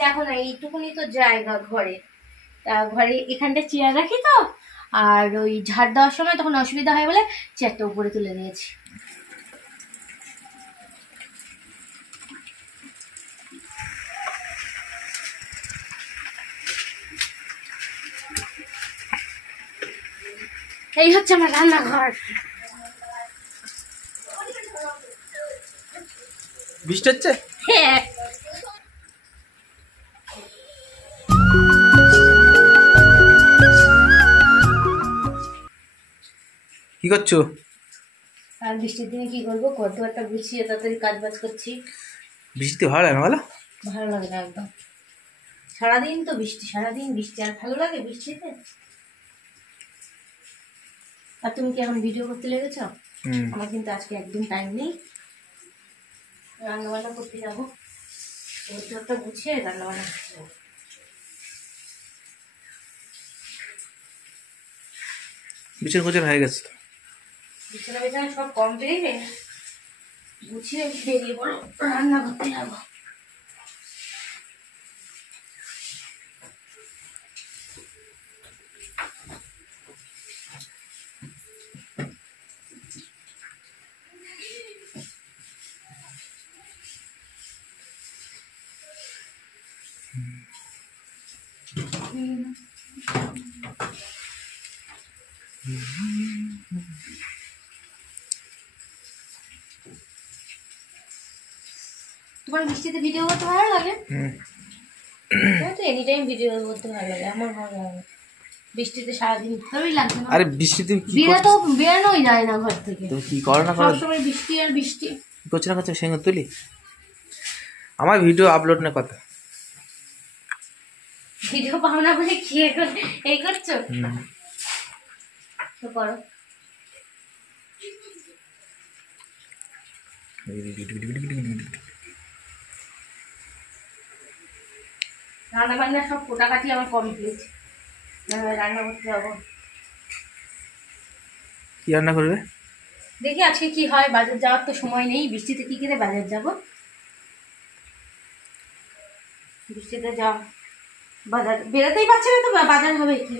দেখো না, এইটুকুনি তো জায়গা ঘরে, ঘরে এখানটা চেয়ার রাখি তো, আর ওই ঝাড় দেওয়ার সময় তখন অসুবিধা হয় বলে চেয়ারটা উপরে তুলে দিয়েছি। এই হচ্ছে আমার রান্নাঘর। বৃষ্টি হচ্ছে? হ্যাঁ। কি করছো? আর বৃষ্টির দিনে কি করবো, কত একটা গুছিয়ে তাড়াতাড়ি কাজ বাজ করছি। বৃষ্টি ভালো লাগে না বলো? ভালো লাগে না একদম, সারাদিন তো বৃষ্টি, সারাদিন বৃষ্টি, আর ভালো লাগে বৃষ্টিতে? আর তুমি কি এখন ভিডিও করতে লেগেছ? আমার কিন্তু আজকে একদম টাইম নেই, রান্নাবান্না করতে যাবো, একটা গুছিয়ে রান্নাবান্না করতে যাবো। বিছানা গোছানো হয়ে গেছে তো? বিছানা বিছানা সব কমপ্লিট, গুছিয়ে বেরিয়ে পড়ো, রান্না করতে যাবো। তোমার বৃষ্টিতে ভিডিও করতে ভালো লাগে? তোমার তো এনি টাইম ভিডিও করতে ভালো লাগে, আমার ভালো লাগে। বৃষ্টিতে সারাদিন ভালোই লাগছে না। আরে বৃষ্টিতে কি বেরানোই যায় না ঘর থেকে। তুমি কি করো না করো, সবসময় বৃষ্টি আর বৃষ্টি। কি করছো না করছো সেঙ্গে তুলি, আমার ভিডিও আপলোড না কথা। ভিডিও পাও না বলে কি এই করছো? তো করো। রান্না বান্না সব কোটাকাটি আমার কমপ্লিট, রান্না করতে যাবো। কি রান্না করবে? দেখি আজকে কি হয়, বাজার যাওয়ার তো সময় নেই, বৃষ্টিতে কি করে বাজার যাব? বৃষ্টিতে যা বাজার বেরোতেই পারছে না, তো বাজার হবে কি?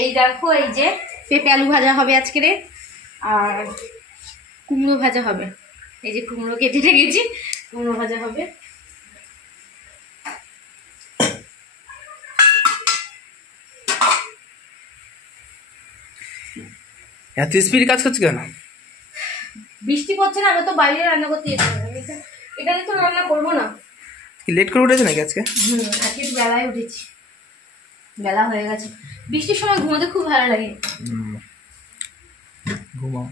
এই দেখো, এই যে পেঁপে আলু ভাজা হবে আজকে রে, আর কুমড়ো ভাজা হবে। এই যে কুমড়ো কেটে রেখেছি, কুমড়ো ভাজা হবে। এত স্পিড কাজ করছো কেন? বৃষ্টি পড়ছে না, আমি তো বাইরে রান্না করতে যেতে হবে, এখানে তো রান্না করবো না। কি লেট করে উঠেছে নাকি আজকে? আজকে বেলায় উঠেছি, বেলা হয়ে গেছে। বৃষ্টির সময় ঘুমোতে খুব ভালো লাগে। ঘুমাও।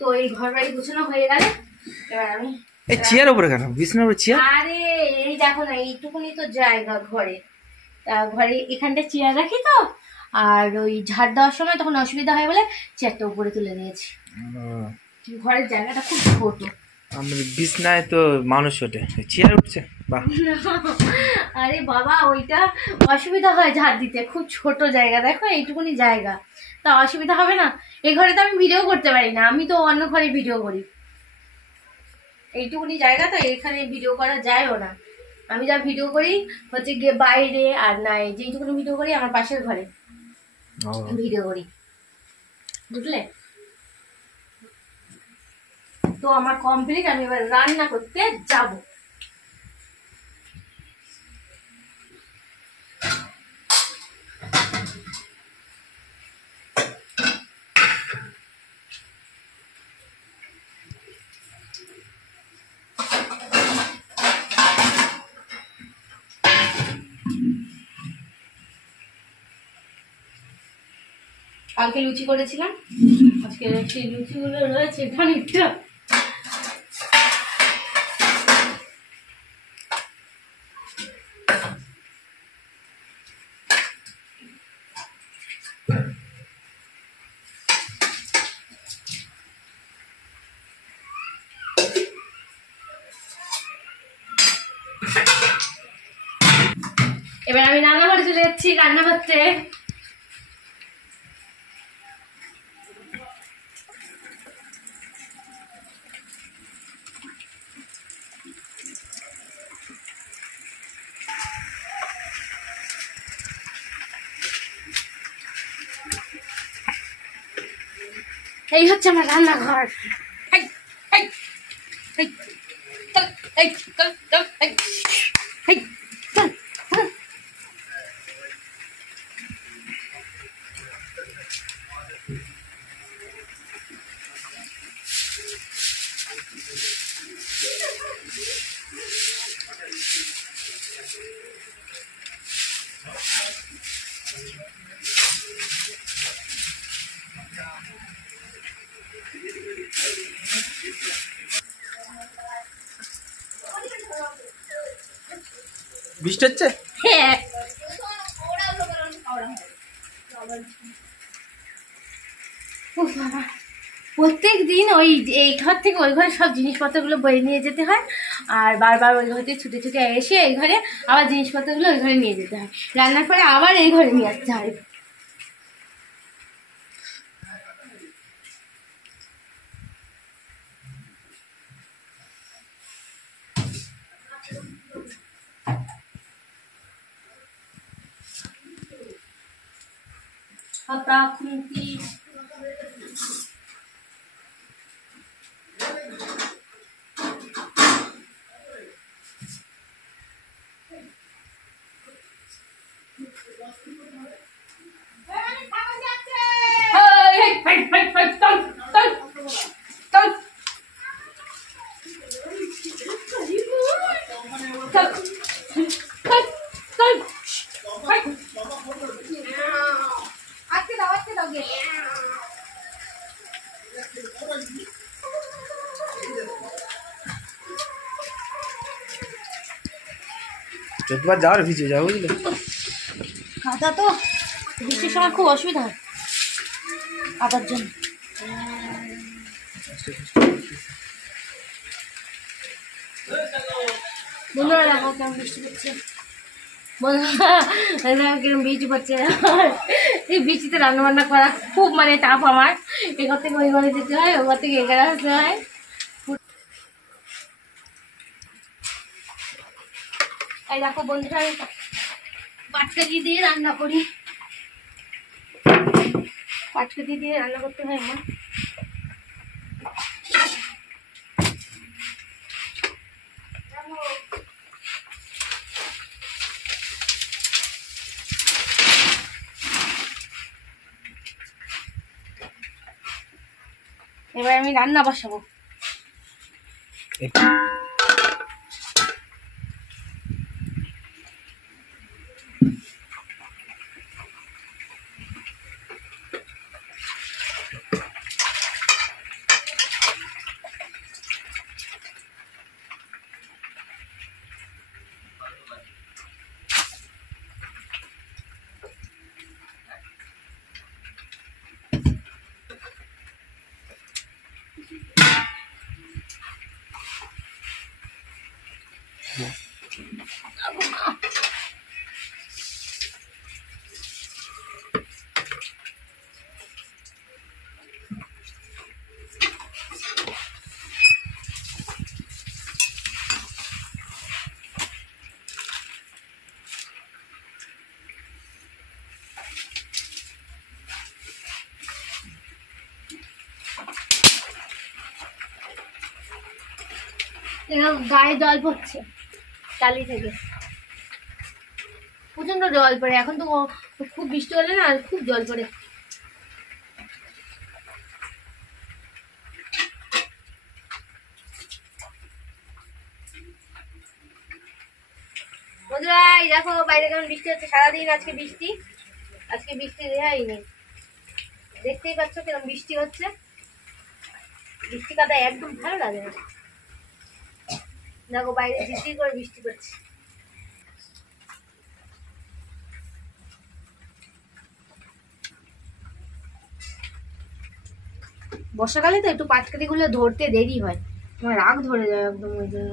তো এই ঘর বাড়ি গুছানো হয়ে গেলে এবার আমি এই চেয়ার উপরে কেন, বিছানার উপরে চেয়ার? আরে এই দেখো না, এইটুকুনি তো জায়গা ঘরে, ঘরে এখানটা চেয়ার রাখি তো, আর ওই ঝাড় দেওয়ার সময় তখন অসুবিধা হয় বলে চেয়ারটা উপরে তুলে দিয়েছি। ঘরের জায়গাটা খুব ছোট। আমার বিছনায় তো মানুষ ওঠে, চেয়ার উঠছে বাহ। আরে বাবা, ওইটা অসুবিধা হয় ঝাড় দিতে, খুব ছোট জায়গা, দেখো এইটুকুনি জায়গা, তা অসুবিধা হবে না? এই ঘরে তো আমি ভিডিও করতে পারি না, আমি তো অন্য ঘরে ভিডিও করি। এইটুকুনি জায়গা তো এখানে ভিডিও করা যায়ও না। আমি যা ভিডিও করি হচ্ছে গিয়ে বাইরে, আর নাই যেইটুকুনি ভিডিও করি আমার পাশের ঘরে ভিডিও করি, বুঝলে? তো আমার কমপ্লিট, আমি এবার রান্না করতে যাব। কালকে লুচি করেছিলাম, আজকে সেই লুচিগুলো রয়েছে খানিকটা। এবার আমি রান্নাঘরে চলে যাচ্ছি রান্না করতে। এই হচ্ছে আমার রান্নাঘর। এই, এই, এই, চল, এই, চল, চল, এই, এই, চল, চল। বৃষ্টি হচ্ছে? হ্যাঁ। উফ বাবা, প্রত্যেক দিন ওই এই ঘর থেকে ওই ঘরে সব জিনিসপত্রগুলো বয়ে নিয়ে যেতে হয়, আর বারবার ওই ঘর থেকে ছুটে ছুটে এসে এই ঘরে আবার জিনিসপত্রগুলো ওই ঘরে নিয়ে যেতে হয়, রান্নার পরে আবার এই ঘরে নিয়ে আসতে হয়। হাতা খুন্তি যতবার যাওয়ার ভিজে যাও, বুঝলে? কাদা তো বৃষ্টির সময় খুব অসুবিধা হয় কাদার জন্য। বন্ধুরা দেখো কেমন বৃষ্টি পড়ছে, বন্ধুরা কিরকম বৃষ্টি পড়ছে। এই বৃষ্টিতে রান্না বান্না করা খুব মানে টাফ আমার। এ ঘর থেকে ওই ঘরে যেতে হয়, ও ঘর থেকে এ ঘরে আসতে হয়। এই দেখো বন্ধুরা, আমি পাটকাঠি দিয়ে রান্না করি, পাটকাঠি দিয়ে রান্না করতে হয় আমার। এবার আমি রান্না বসাবো। গায়ে জল পড়ছে টালি থেকে, প্রচন্ড জল পড়ে। এখন তো খুব বৃষ্টি হলে না খুব জল পড়ে। বন্ধুরা এই দেখো বাইরে কেমন বৃষ্টি হচ্ছে সারাদিন। আজকে বৃষ্টি রেহাই নেই। দেখতেই পাচ্ছ কিরকম বৃষ্টি হচ্ছে। বৃষ্টি কাদায় একদম ভালো লাগে না। দেখো বাইরে ঝিরঝির করে বৃষ্টি পড়ছে। বর্ষাকালে তো একটু পাটকাঠি গুলো ধরতে দেরি হয়, আমার রাগ ধরে যায় একদম ওই জন্য।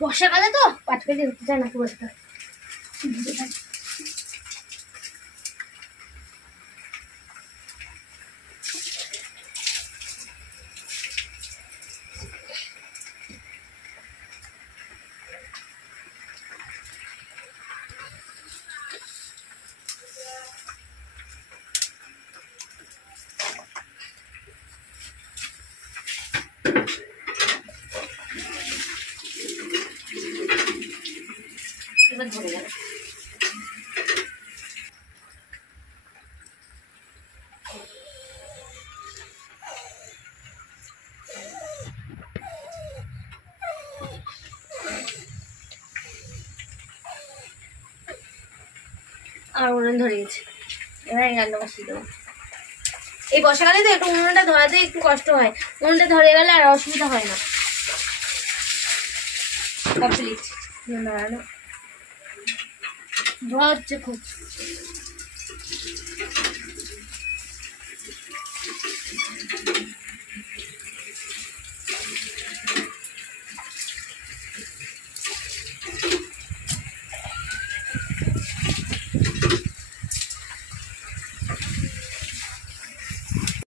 বর্ষাকালে তো পাটকাঠি ধরতে চায় না খুব একটা। এবার ধরে গেল। আর উনুন ধরে গেছে, এবার রান্না বসিয়ে দেবো। এই বর্ষাকালে তো একটু উনুনটা ধরাতে একটু কষ্ট হয়, উনুনটা ধরে গেলে আর অসুবিধা হয় না। কমপ্লিট ধরানো, ধোয়া হচ্ছে খুব।